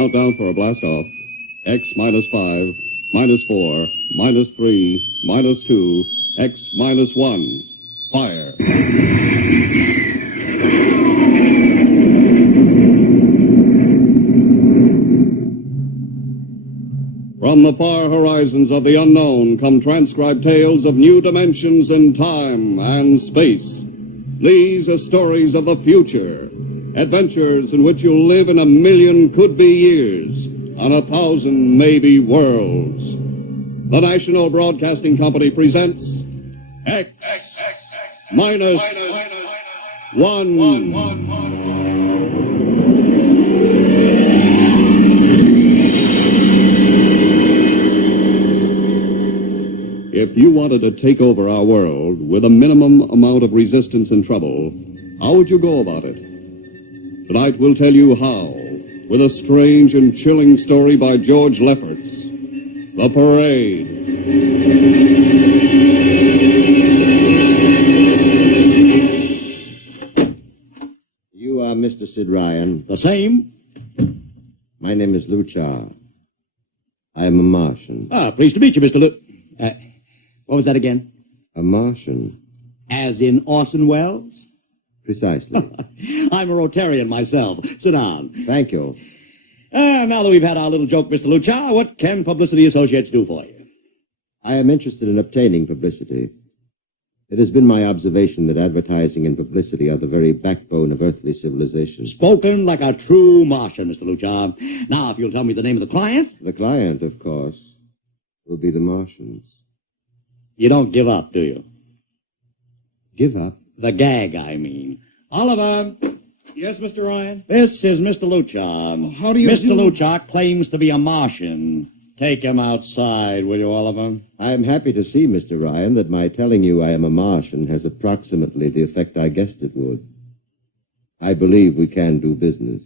Countdown for a blast off. X minus 5, minus 4, minus 3, minus 2, X minus 1. Fire. From the far horizons of the unknown come transcribed tales of new dimensions in time and space. These are stories of the future, adventures in which you'll live in 1,000,000 could-be years, on 1,000 maybe worlds. The National Broadcasting Company presents X minus 1. If you wanted to take over our world with a minimum amount of resistance and trouble, how would you go about it? Tonight we'll tell you how, with a strange and chilling story by George Lefferts, The Parade. You are Mr. Sid Ryan. The same. My name is Luchar. I am a Martian. Pleased to meet you, Mr. What was that again? A Martian. As in Orson Welles? Precisely. I'm a Rotarian myself. Sit down. Thank you. Now that we've had our little joke, Mr. Luchar, what can Publicity Associates do for you? I am interested in obtaining publicity. It has been my observation that advertising and publicity are the very backbone of earthly civilization. Spoken like a true Martian, Mr. Luchar. Now, if you'll tell me the name of the client. The client, of course, will be the Martians. You don't give up, do you? Give up? The gag, I mean. Oliver. Yes, Mr. Ryan? This is Mr. Luchar. How do you Mr. do? Luchar claims to be a Martian. Take him outside, will you, Oliver? I am happy to see, Mr. Ryan, that my telling you I am a Martian has approximately the effect I guessed it would. I believe we can do business.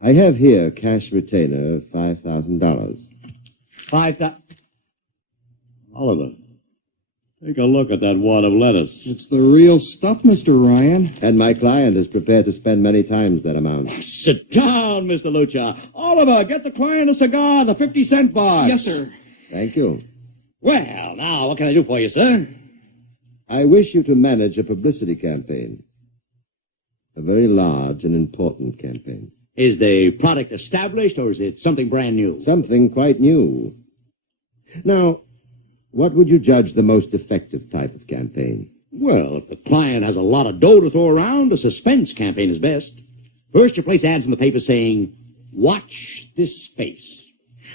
I have here cash retainer of $5,000. Oliver, take a look at that wad of lettuce. It's the real stuff, Mr. Ryan. And my client is prepared to spend many times that amount. Sit down, Mr. Luchar. Oliver, get the client a cigar, the 50-cent box. Yes, sir. Thank you. Well, now, what can I do for you, sir? I wish you to manage a publicity campaign. A very large and important campaign. Is the product established, or is it something brand new? Something quite new. Now, what would you judge the most effective type of campaign? Well, if the client has a lot of dough to throw around, a suspense campaign is best. First, you place ads in the paper saying, watch this space.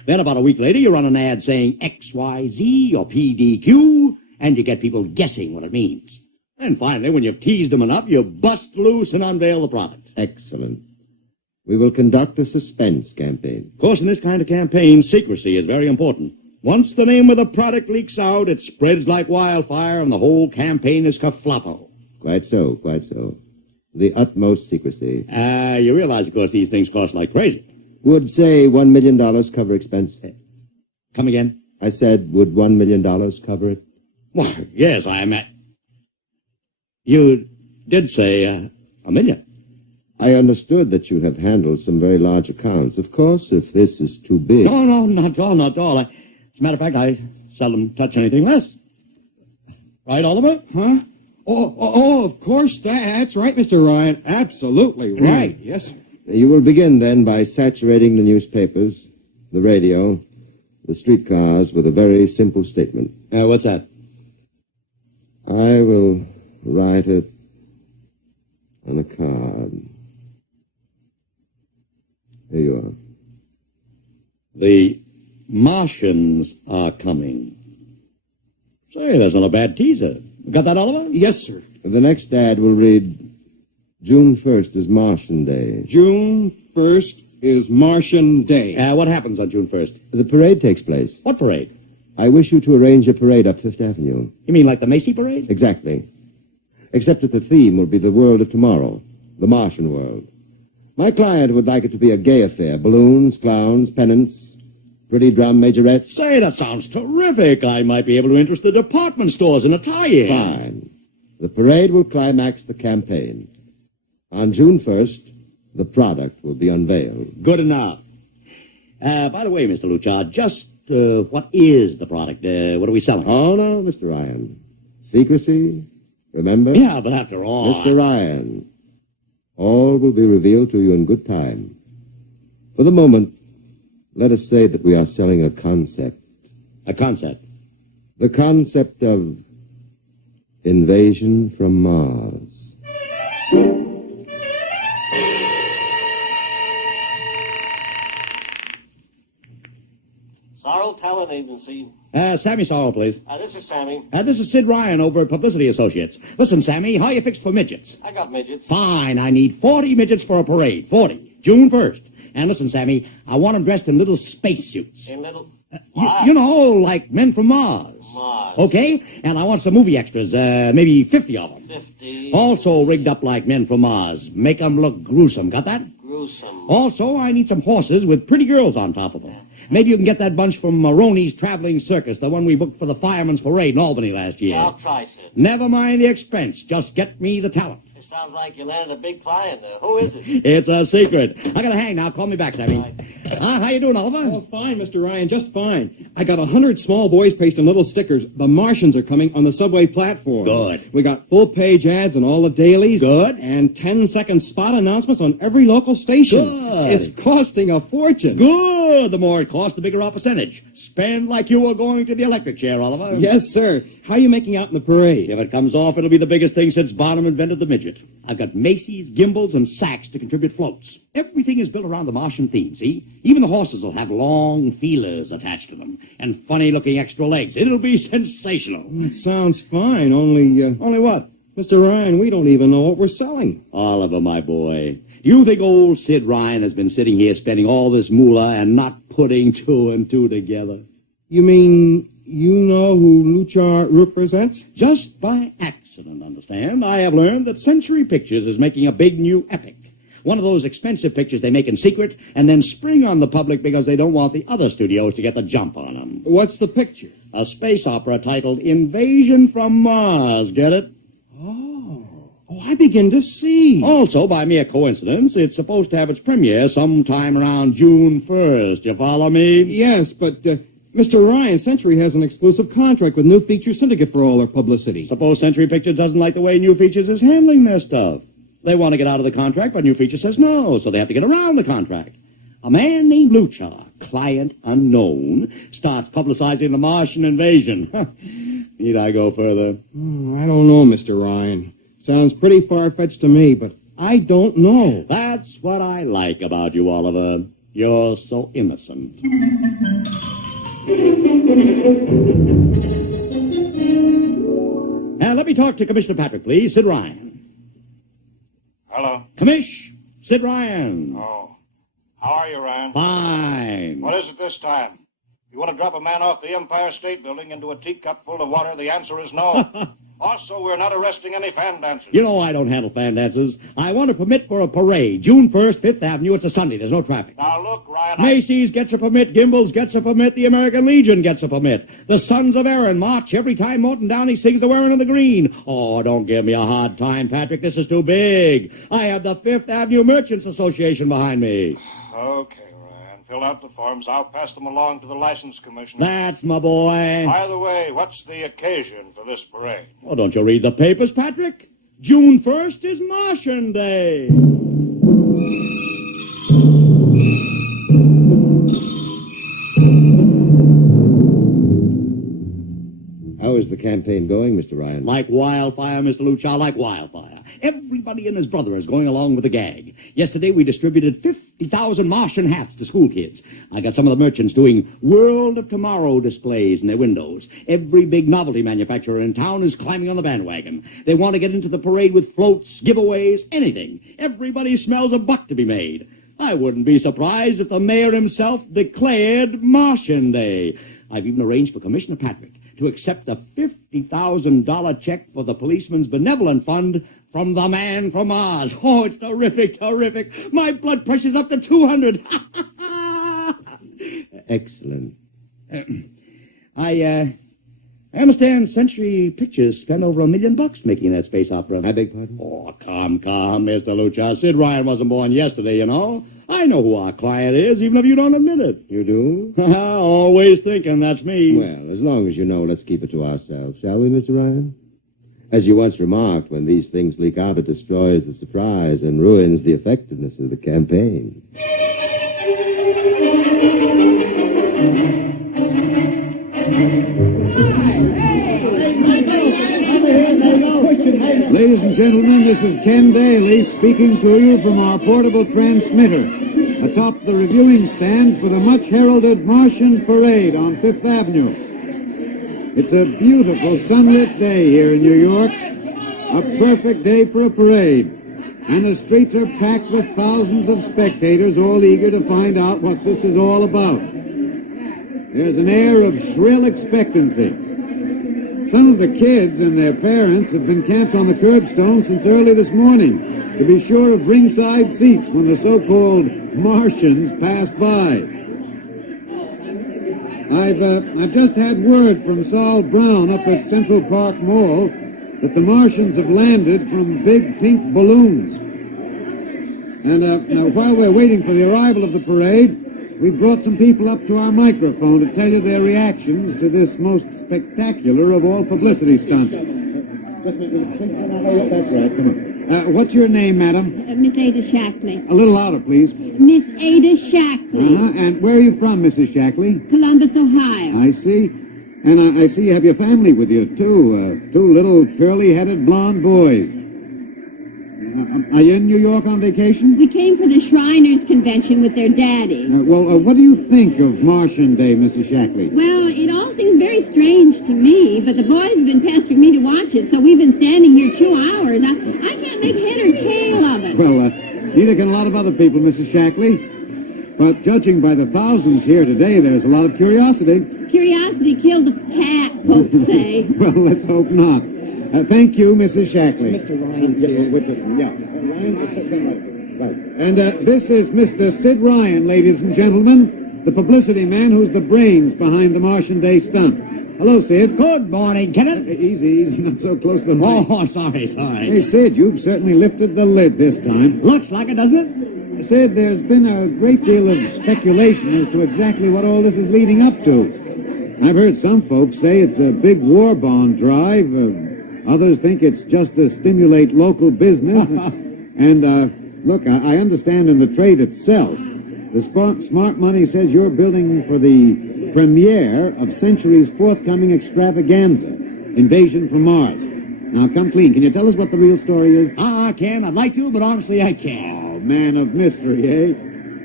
Then about a week later, you run an ad saying XYZ or PDQ, and you get people guessing what it means. And finally, when you've teased them enough, you bust loose and unveil the product. Excellent. We will conduct a suspense campaign. Of course, in this kind of campaign, secrecy is very important. Once the name of the product leaks out, it spreads like wildfire, and the whole campaign is kerfloppo. Quite so, quite so. The utmost secrecy. You realize, of course, these things cost like crazy. Would, say, $1 million cover expense? Come again? I said, would $1 million cover it? Why, yes, You did say $1 million. I understood that you have handled some very large accounts. Of course, if this is too big... No, not at all, not at all. As a matter of fact, I seldom touch anything less. Right, Oliver? Huh? Oh, of course. That's right, Mr. Ryan. Absolutely right. Yes, sir. You will begin, then, by saturating the newspapers, the radio, the streetcars with a very simple statement. What's that? I will write it on a card. Here you are. The Martians are coming. Say, that's not a bad teaser. Got that, Oliver? Yes, sir. The next ad will read, June 1st is Martian Day. June 1st is Martian Day. What happens on June 1st? The parade takes place. What parade? I wish you to arrange a parade up Fifth Avenue. You mean like the Macy Parade? Exactly. Except that the theme will be the world of tomorrow, the Martian world. My client would like it to be a gay affair. Balloons, clowns, pennants, pretty drum majorettes. Say, that sounds terrific. I might be able to interest the department stores in a tie-in. Fine. The parade will climax the campaign. On June 1st, The product will be unveiled. Good enough. By the way, Mr. Luchar, just what is the product? What are we selling? Oh, no, Mr. Ryan. Secrecy, remember? Yeah, but after all... Mr. Ryan, all will be revealed to you in good time. For the moment, let us say that we are selling a concept. A concept? The concept of invasion from Mars. Sorrel Talent Agency. Sammy Sorrell, please. This is Sammy. This is Sid Ryan over at Publicity Associates. Listen, Sammy, how you fixed for midgets? I got midgets. Fine, I need 40 midgets for a parade. 40. June 1st. And listen, Sammy, I want them dressed in little spacesuits. In little... You know, like men from Mars. Mars. Okay? And I want some movie extras, maybe 50 of them. 50. Also rigged up like men from Mars. Make them look gruesome. Got that? Gruesome. Also, I need some horses with pretty girls on top of them. Maybe you can get that bunch from Maroney's Traveling Circus, the one we booked for the Fireman's Parade in Albany last year. I'll try, Sid. Never mind the expense. Just get me the talent. It sounds like you landed a big client there. Who is it? It's a secret. I gotta hang now. Call me back, Sammy. Right. How you doing, Oliver? Oh, fine, Mr. Ryan, just fine. I got 100 small boys pasting little stickers. The Martians are coming on the subway platforms. Good. We got full-page ads in all the dailies. Good. And 10-second spot announcements on every local station. Good. It's costing a fortune. Good. The more it costs, the bigger our percentage. Spend like you were going to the electric chair, Oliver. Yes, sir. How are you making out in the parade? If it comes off, it'll be the biggest thing since Barnum invented the midget. I've got Macy's, gimbals, and sacks to contribute floats. Everything is built around the Martian theme, see? Even the horses will have long feelers attached to them and funny-looking extra legs. It'll be sensational. It sounds fine, only... Only what? Mr. Ryan, we don't even know what we're selling. Oliver, my boy, you think old Sid Ryan has been sitting here spending all this moolah and not putting two and two together? You mean you know who Luchar represents? Just by accident, understand? I have learned that Century Pictures is making a big new epic. One of those expensive pictures they make in secret and then spring on the public because they don't want the other studios to get the jump on them. What's the picture? A space opera titled Invasion from Mars. Get it? Oh, I begin to see. Also, by mere coincidence, it's supposed to have its premiere sometime around June 1st. You follow me? Yes, but Mr. Ryan, Century has an exclusive contract with New Features Syndicate for all their publicity. Suppose Century Pictures doesn't like the way New Features is handling their stuff. They want to get out of the contract, but New Features says no, so they have to get around the contract. A man named Luchar, client unknown, starts publicizing the Martian invasion. Need I go further? I don't know, Mr. Ryan. Sounds pretty far-fetched to me, but I don't know. That's what I like about you, Oliver. You're so innocent. Now, let me talk to Commissioner Patrick, please. Sid Ryan. Hello. Commish, Sid Ryan. Oh. How are you, Ryan? Fine. What is it this time? You want to drop a man off the Empire State Building into a teacup full of water? The answer is no. Also, we're not arresting any fan dancers. You know I don't handle fan dances. I want a permit for a parade. June 1st, 5th Avenue. It's a Sunday. There's no traffic. Now, look, Ryan, Macy's gets a permit. Gimbals gets a permit. The American Legion gets a permit. The Sons of Erin march every time Morton Downey sings the Wearing of the Green. Oh, don't give me a hard time, Patrick. This is too big. I have the 5th Avenue Merchants Association behind me. Okay, Ryan. Fill out the forms. I'll pass them along to the license commissioner. That's my boy. By the way, what's the occasion for this parade? Oh, don't you read the papers, Patrick? June 1st is Martian Day. How is the campaign going, Mr. Ryan? Like wildfire, Mr. Luchar, like wildfire. Everybody and his brother is going along with the gag. Yesterday, we distributed 50,000 Martian hats to school kids. I got some of the merchants doing World of Tomorrow displays in their windows. Every big novelty manufacturer in town is climbing on the bandwagon. They want to get into the parade with floats, giveaways, anything. Everybody smells a buck to be made. I wouldn't be surprised if the mayor himself declared Martian Day. I've even arranged for Commissioner Patrick to accept a $50,000 check for the Policeman's Benevolent Fund from the man from Mars. Oh, it's terrific, terrific. My blood pressure's up to 200. Excellent. I understand Century Pictures spent over $1 million making that space opera. I beg pardon? Oh, come, Mr. Lucha. Sid Ryan wasn't born yesterday, you know. I know who our client is, even if you don't admit it. You do? Always thinking that's me. Well, as long as you know, let's keep it to ourselves, shall we, Mr. Ryan? As you once remarked, when these things leak out, it destroys the surprise and ruins the effectiveness of the campaign. Ladies and gentlemen, this is Ken Daly speaking to you from our portable transmitter atop the reviewing stand for the much-heralded Martian Parade on Fifth Avenue. It's a beautiful sunlit day here in New York, a perfect day for a parade, and the streets are packed with thousands of spectators all eager to find out what this is all about. There's an air of shrill expectancy. Some of the kids and their parents have been camped on the curbstone since early this morning to be sure of ringside seats when the so-called Martians pass by. I've just had word from Saul Brown up at Central Park Mall that the Martians have landed from big pink balloons. And now, while we're waiting for the arrival of the parade, we brought some people up to our microphone to tell you their reactions to this most spectacular of all publicity stunts. That's right, come on. What's your name, madam? Miss Ada Shackley. A little louder, please. Miss Ada Shackley. And where are you from, Mrs. Shackley? Columbus, Ohio. I see. And I see you have your family with you, too. Two little curly-headed blonde boys. Are you in New York on vacation? We came for the Shriners Convention with their daddy. What do you think of Martian Day, Mrs. Shackley? Well, it all seems very strange to me, but the boys have been pestering me to watch it, so we've been standing here 2 hours. I can't make head or tail of it. Well, neither can a lot of other people, Mrs. Shackley. But judging by the thousands here today, there's a lot of curiosity. Curiosity killed the cat, folks say. Well, let's hope not. Thank you, Mrs. Shackley. Mr. Ryan's here. Right. And this is Mr. Sid Ryan, ladies and gentlemen, the publicity man who's the brains behind the Martian Day stunt. Hello, Sid. Good morning, Kenneth. Easy, not so close to the mic. Oh, sorry. Hey, Sid, you've certainly lifted the lid this time. Looks like it, doesn't it? Sid, there's been a great deal of speculation as to exactly what all this is leading up to. I've heard some folks say it's a big war bond drive. Others think it's just to stimulate local business. And, look, I understand in the trade itself, the smart money says you're building for the premiere of Century's forthcoming extravaganza, Invasion from Mars. Now, come clean. Can you tell us what the real story is? Ken, I'd like to, but honestly, I can't. Oh, man of mystery, eh?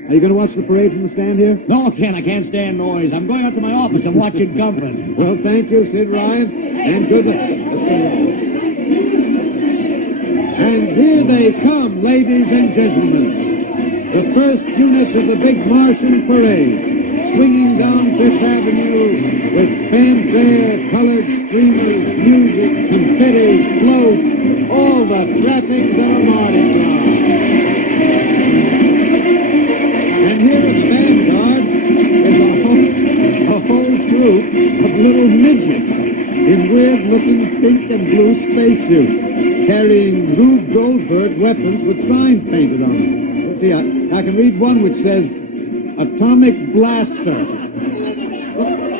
Are you going to watch the parade from the stand here? No, Ken, I can't stand noise. I'm going up to my office and watching Gumpin. Well, thank you, Sid Ryan, and good luck. And here they come, ladies and gentlemen. The first units of the big Martian parade, swinging down Fifth Avenue with fanfare, colored streamers, music, confetti, floats, all the trappings of a Mardi Gras. And here in the vanguard is a whole troop of little midgets in weird-looking pink and blue spacesuits, carrying Rube Goldberg weapons with signs painted on them. Let's see, I can read one which says, Atomic Blaster.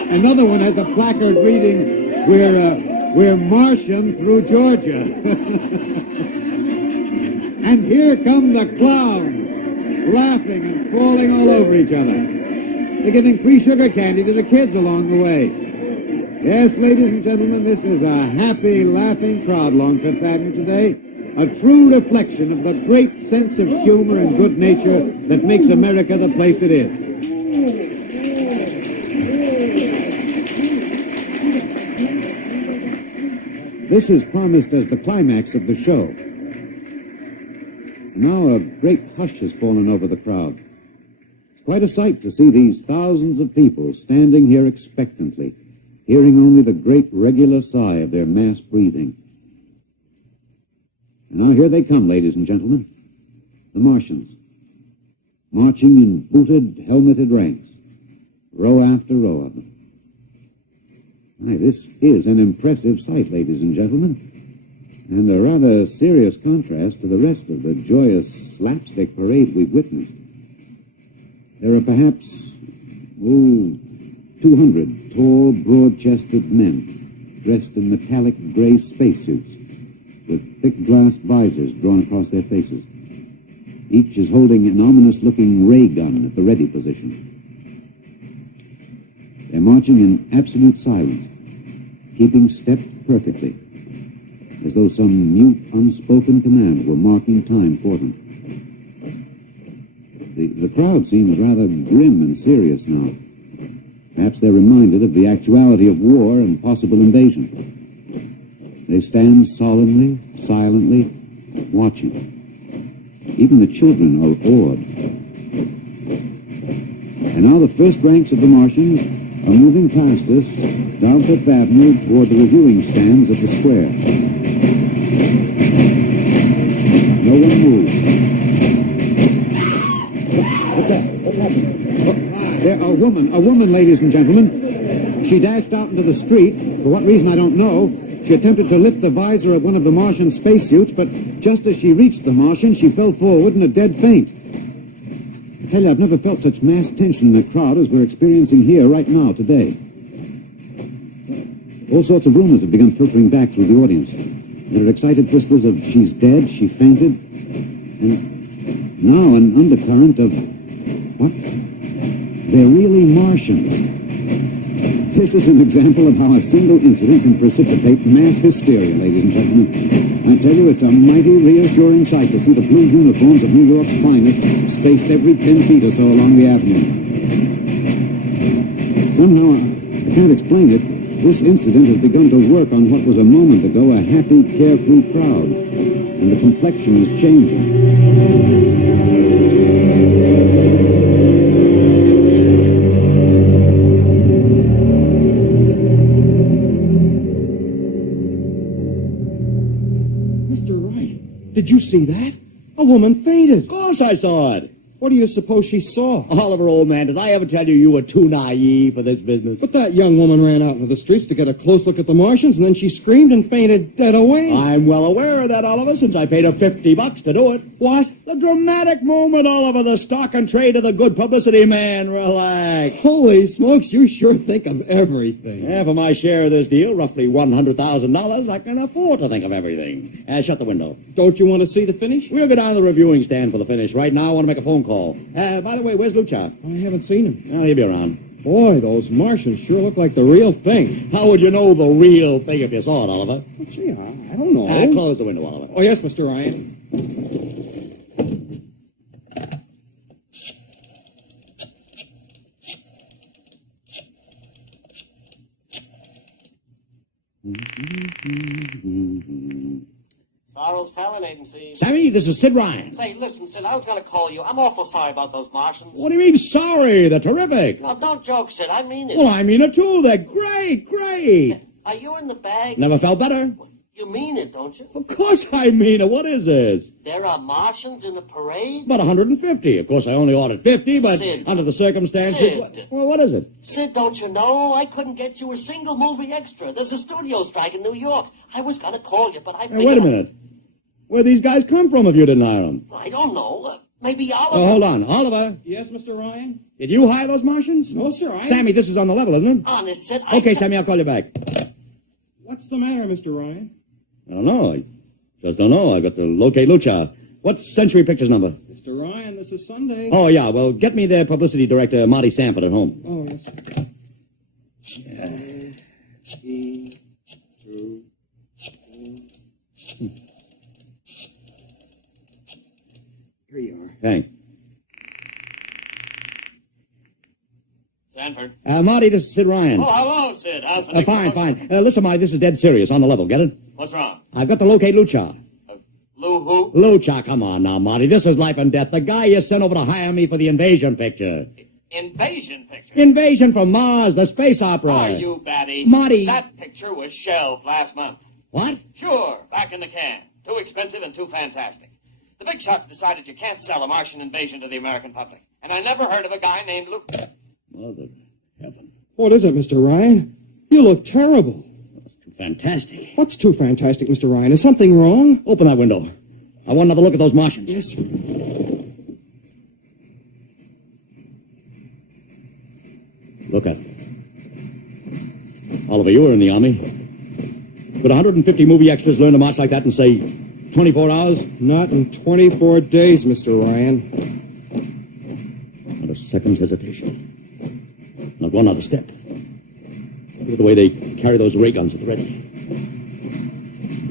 Another one has a placard reading, We're Martian through Georgia. And here come the clowns, laughing and falling all over each other. They're giving free sugar candy to the kids along the way. Yes, ladies and gentlemen, this is a happy, laughing crowd along Fifth Avenue today. A true reflection of the great sense of humor and good nature that makes America the place it is. This is promised as the climax of the show. Now a great hush has fallen over the crowd. It's quite a sight to see these thousands of people standing here expectantly, hearing only the great regular sigh of their mass breathing. And now here they come, ladies and gentlemen, the Martians, marching in booted, helmeted ranks, row after row of them. Aye, this is an impressive sight, ladies and gentlemen, and a rather serious contrast to the rest of the joyous slapstick parade we've witnessed. There are perhaps, 200 tall, broad-chested men dressed in metallic gray spacesuits with thick glass visors drawn across their faces. Each is holding an ominous-looking ray gun at the ready position. They're marching in absolute silence, keeping step perfectly, as though some mute, unspoken command were marking time for them. The crowd seems rather grim and serious now. Perhaps they're reminded of the actuality of war and possible invasion. They stand solemnly, silently, watching. Even the children are awed. And now the first ranks of the Martians are moving past us down Fifth Avenue toward the reviewing stands at the square. No one moves. What's that? What's happening? There, a woman, ladies and gentlemen. She dashed out into the street. For what reason, I don't know. She attempted to lift the visor of one of the Martian spacesuits, but just as she reached the Martian, she fell forward in a dead faint. I tell you, I've never felt such mass tension in a crowd as we're experiencing here right now, today. All sorts of rumors have begun filtering back through the audience. There are excited whispers of she's dead, she fainted, and now an undercurrent of, what? They're really Martians. This is an example of how a single incident can precipitate mass hysteria, ladies and gentlemen. I tell you, it's a mighty reassuring sight to see the blue uniforms of New York's finest spaced every 10 feet or so along the avenue. Somehow, I can't explain it, this incident has begun to work on what was a moment ago a happy, carefree crowd, and the complexion is changing. Did you see that? A woman fainted. Of course I saw it. What do you suppose she saw? Oliver, old man, did I ever tell you were too naive for this business? But that young woman ran out into the streets to get a close look at the Martians, and then she screamed and fainted dead away. I'm well aware of that, Oliver, since I paid her $50 to do it. What? The dramatic moment, Oliver, the stock and trade of the good publicity, man. Relax. Holy smokes, you sure think of everything. Yeah, for my share of this deal, roughly $100,000, I can afford to think of everything. Shut the window. Don't you want to see the finish? We'll go down to the reviewing stand for the finish. Right now, I want to make a phone call. By the way, where's Lucha? I haven't seen him. Oh, he'll be around. Boy, those Martians sure look like the real thing. How would you know the real thing if you saw it, Oliver? Well, gee, I don't know. Close the window, Oliver. Oh, yes, Mr. Ryan. Sorrow's talent agency. Sammy, this is Sid Ryan. Say, listen, Sid, I was going to call you. I'm awful sorry about those Martians. What do you mean, sorry? They're terrific. Well, don't joke, Sid. I mean it. Well, I mean it, too. They're great, great. Are you in the bag? Never felt better. You mean it, don't you? Of course I mean it. What is this? There are Martians in the parade? About 150. Of course, I only ordered 50, but Sid. under the circumstances... Sid. What is it? Sid, don't you know? I couldn't get you a single movie extra. There's a studio strike in New York. I was going to call you, but I figured... Hey, wait a minute. Where'd these guys come from if you didn't hire them? I don't know. Maybe Oliver... Oh, hold on. Oliver, Yes, Mr. Ryan? did you hire those Martians? No, sir, Sammy, this is on the level, isn't it? Honest, Sid, Okay, Sammy, I'll call you back. What's the matter, Mr. Ryan? I don't know. I just don't know. I got to locate Lucha. What's Century Pictures number? Mr. Ryan, this is Sunday. Oh, yeah. Well, get me their publicity director, Marty Sanford, at home. Oh, yes, sir. Here you are. Thanks. Sanford. Marty, this is Sid Ryan. Oh, hello, Sid. How's the big Fine, promotion? fine. Listen, Marty, this is dead serious. On the level. Get it? What's wrong? I've got to locate Lucha. Lou who? Lucha, come on now, Marty. This is life and death. The guy you sent over to hire me for the invasion picture. Invasion picture? Invasion from Mars, the space opera. Are you batty? Marty. That picture was shelved last month. What? Sure, back in the can. Too expensive and too fantastic. The big shots decided you can't sell a Martian invasion to the American public. And I never heard of a guy named Lou. Mother heaven. What is it, Mr. Ryan? You look terrible. That's too fantastic. What's too fantastic, Mr. Ryan? Is something wrong? Open that window. I want another look at those Martians. Yes, sir. Look at it. Oliver, you were in the Army. Could 150 movie extras learn to march like that in, say, 24 hours? Not in 24 days, Mr. Ryan. Not a second's hesitation. Not one other step. Look at the way they carry those ray guns at the ready.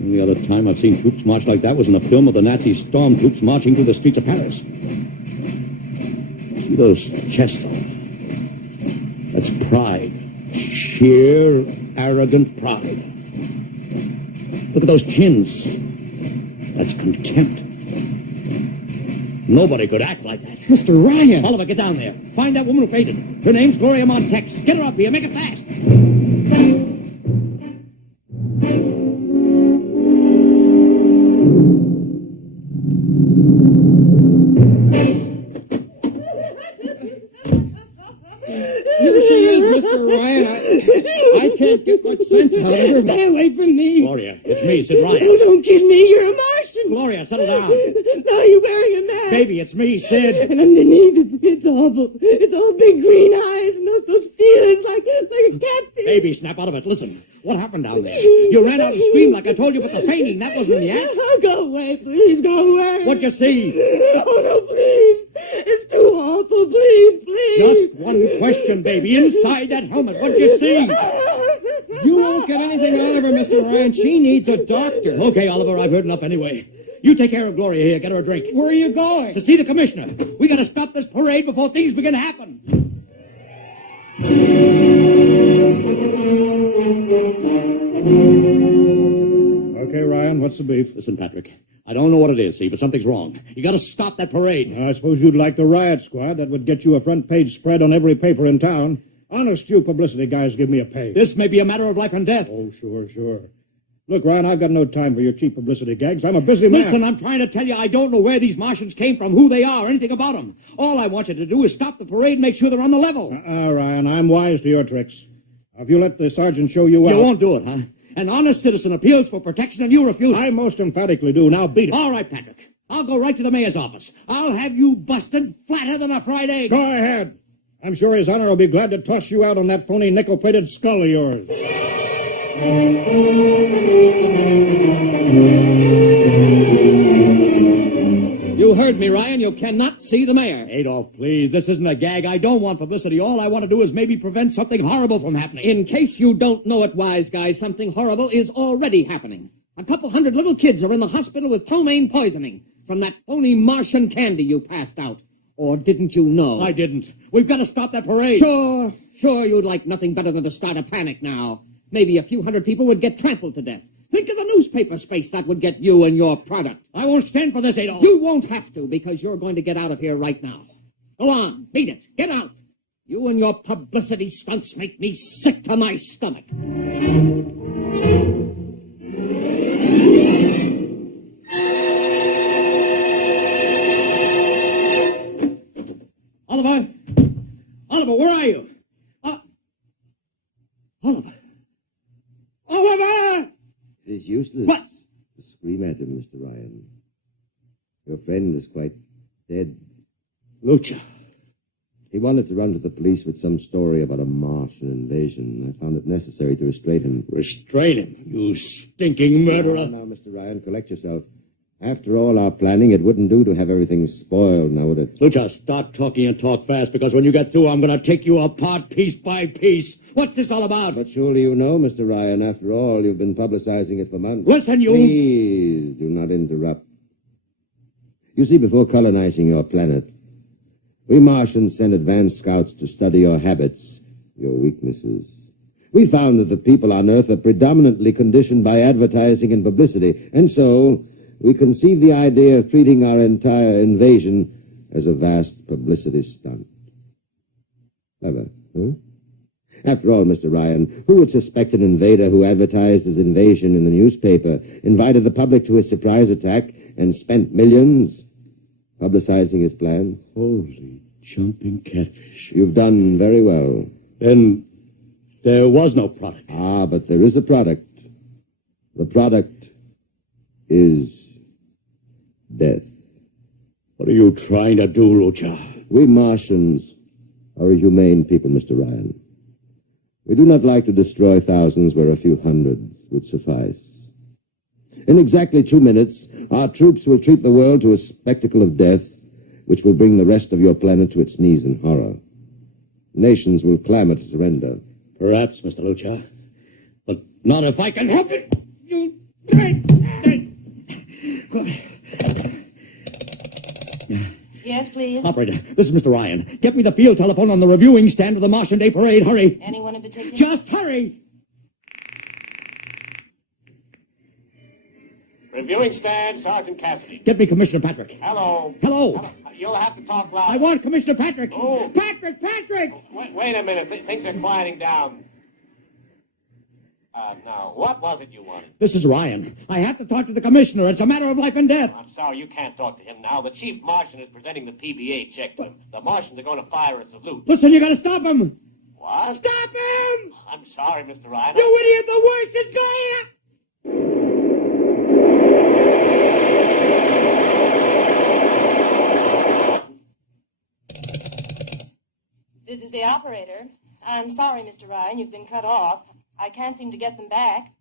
The only other time I've seen troops march like that was in the film of the Nazi stormtroops marching through the streets of Paris. See those chests, though? That's pride. Sheer, arrogant pride. Look at those chins. That's contempt. Nobody could act like that. Mr. Ryan! Oliver, get down there. Find that woman who fainted. Her name's Gloria Montex. Get her up here. Make it fast. Here she is, Mr. Ryan. I can't get much sense out of her. Stay away from me. Gloria, it's me, Sid Ryan. Oh, don't kid me. You're a Martian. Gloria, settle down. No, you're wearing a mask. Baby, it's me, Sid. And underneath, it's awful. It's all big green eyes and those feelers like a catfish. Baby, snap out of it. Listen, what happened down there? You ran out and screamed like I told you, but the fainting, that wasn't in the act. Oh, go away, please. Go away. What'd you see? Oh, no, please. It's too awful. Please, please. Just one question, baby. Inside that helmet, what'd you see? You won't get anything out of her, Mr. Ryan. She needs a doctor. Okay, Oliver, I've heard enough anyway. You take care of Gloria here. Get her a drink. Where are you going? To see the commissioner. We gotta stop this parade before things begin to happen. Okay, Ryan, what's the beef? Listen, Patrick, I don't know what it is, see, but something's wrong. You gotta stop that parade. I suppose you'd like the riot squad. That would get you a front-page spread on every paper in town. Honest, you publicity guys give me a pay. This may be a matter of life and death. Oh, sure. Look, Ryan, I've got no time for your cheap publicity gags. I'm a busy man. Listen, I'm trying to tell you I don't know where these Martians came from, who they are, anything about them. All I want you to do is stop the parade and make sure they're on the level. Ryan, I'm wise to your tricks. If you let the sergeant show you out... You won't do it, huh? An honest citizen appeals for protection and you refuse. I most emphatically do. Now beat it. All right, Patrick. I'll go right to the mayor's office. I'll have you busted flatter than a fried egg. Go ahead. I'm sure his honor will be glad to toss you out on that phony nickel-plated skull of yours. You heard me, Ryan. You cannot see the mayor. Adolf, please. This isn't a gag. I don't want publicity. All I want to do is maybe prevent something horrible from happening. In case you don't know it, wise guy, something horrible is already happening. A couple hundred little kids are in the hospital with ptomaine poisoning from that phony Martian candy you passed out. Or didn't you know? I didn't. We've got to stop that parade. Sure you'd like nothing better than to start a panic now. Maybe a few hundred people would get trampled to death. Think of the newspaper space that would get you and your product. I won't stand for this, Adolf. You won't have to, because you're going to get out of here right now. Go on, beat it. Get out. You and your publicity stunts make me sick to my stomach. Oliver? Oliver, where are you? Oliver? Oliver! It is useless What? to scream at him, Mr. Ryan. Your friend is quite dead. Lucha. He wanted to run to the police with some story about a Martian invasion. I found it necessary to restrain him. Restrain him, you stinking murderer. Now, Mr. Ryan, collect yourself. After all our planning, it wouldn't do to have everything spoiled, now would it? Lucha, start talking and talk fast, because when you get through, I'm going to take you apart piece by piece. What's this all about? But surely you know, Mr. Ryan, after all, you've been publicizing it for months. Listen, you... Please do not interrupt. You see, before colonizing your planet, we Martians sent advanced scouts to study your habits, your weaknesses. We found that the people on Earth are predominantly conditioned by advertising and publicity, and so we conceived the idea of treating our entire invasion as a vast publicity stunt. Clever, huh? After all, Mr. Ryan, who would suspect an invader who advertised his invasion in the newspaper, invited the public to his surprise attack, and spent millions publicizing his plans? Holy jumping catfish. You've done very well. Then There was no product. Ah, but there is a product. The product is death. What are you trying to do, Lucha? We Martians are a humane people, Mr. Ryan. We do not like to destroy thousands where a few hundreds would suffice. In exactly 2 minutes, our troops will treat the world to a spectacle of death, which will bring the rest of your planet to its knees in horror. Nations will clamor to surrender. Perhaps, Mr. Lucha, but not if I can help it. You... Yes, please. Operator, this is Mr. Ryan. Get me the field telephone on the reviewing stand of the Martian Day Parade. Hurry. Anyone in particular? Just hurry. Reviewing stand, Sergeant Cassidy. Get me Commissioner Patrick. Hello. Hello. You'll have to talk loud. I want Commissioner Patrick. Oh. Patrick! Wait a minute. Things are quieting down. Now, what was it you wanted? This is Ryan. I have to talk to the commissioner. It's a matter of life and death. I'm sorry, you can't talk to him now. The chief Martian is presenting the PBA check to him. The Martians are going to fire a salute. Listen, you gotta stop him. What? Stop him! I'm sorry, Mr. Ryan. You idiot! The worst is going on. This is the operator. I'm sorry, Mr. Ryan, you've been cut off. I can't seem to get them back.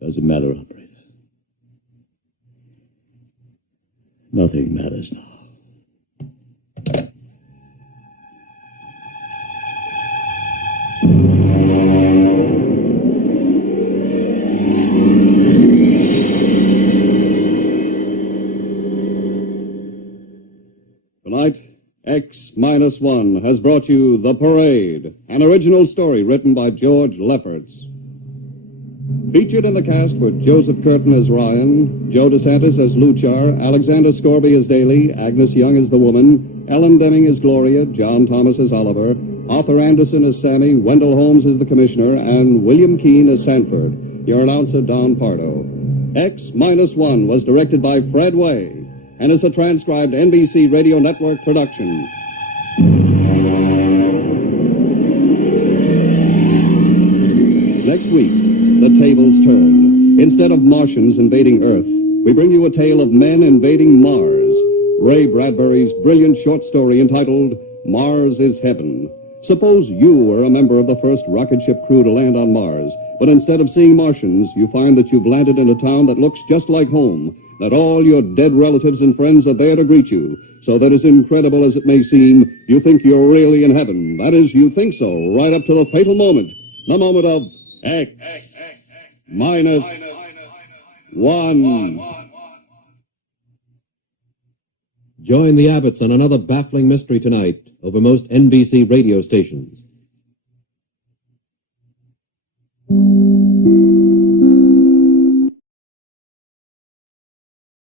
Doesn't matter, operator. Nothing matters now. Tonight, X-1 has brought you The Parade, an original story written by George Lefferts. Featured in the cast were Joseph Curtin as Ryan, Joe DeSantis as Luchar, Alexander Scorby as Daly, Agnes Young as the woman, Ellen Deming as Gloria, John Thomas as Oliver, Arthur Anderson as Sammy, Wendell Holmes as the Commissioner, and William Keane as Sanford. Your announcer, Don Pardo. X-1 was directed by Fred Way and is a transcribed NBC Radio Network production. Next week, the tables turn. Instead of Martians invading Earth, we bring you a tale of men invading Mars. Ray Bradbury's brilliant short story entitled Mars is Heaven. Suppose you were a member of the first rocket ship crew to land on Mars, but instead of seeing Martians, you find that you've landed in a town that looks just like home, that all your dead relatives and friends are there to greet you, so that as incredible as it may seem, you think you're really in heaven. That is, you think so, right up to the fatal moment, the moment of X-1. Join the Abbotts on another baffling mystery tonight over most NBC radio stations.